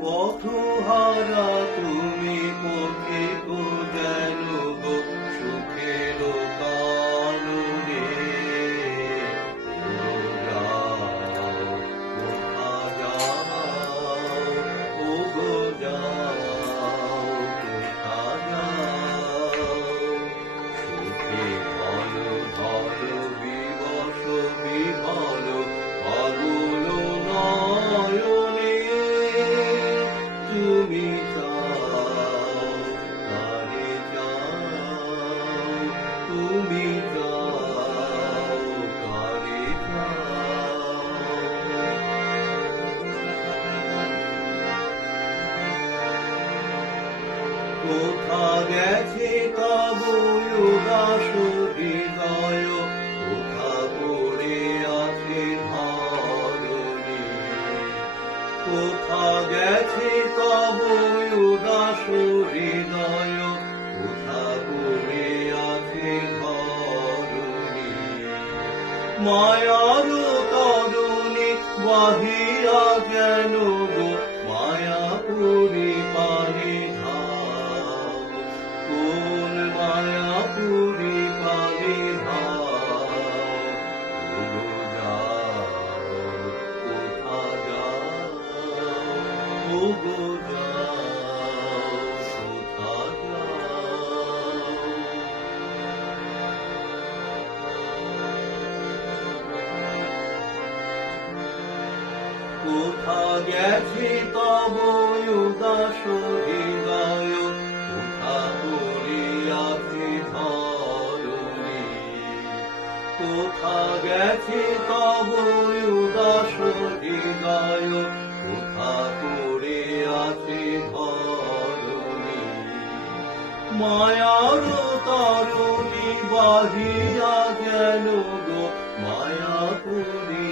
পথহারা তুমি পথে গো যেন গো সুখের কাননে কোথা যাও ও গো যাও কোথা যাও সুখে ভালো ভালো বিবশ বিহল পাগল নয়নে তুমি যাও কারে যাও তুমি যাও কারে কোথা গেছে তব উদাস হৃদয় কোথা পড়ে আছে ধরণী কোথা গেছে তব উদাস হৃদয় কোথা পড়ে আছে ধরণী মায়ার তরুণী বাহিয়া যেন গো মায়াপুরী পানি ধাও কোন মায়াপুরী পানি ধাও কোথা যাও ওগো যাও কোথা যাও কোথা গেছে তব উদাস হৃদয় কোথা পড়িয়াছে ধরণী কোথা গেছে তব উদাস হৃদয় কোথা পড়িয়াছে ধরণী মায়ার তরুণী বাহিয়া যেন গো মায়াপুরী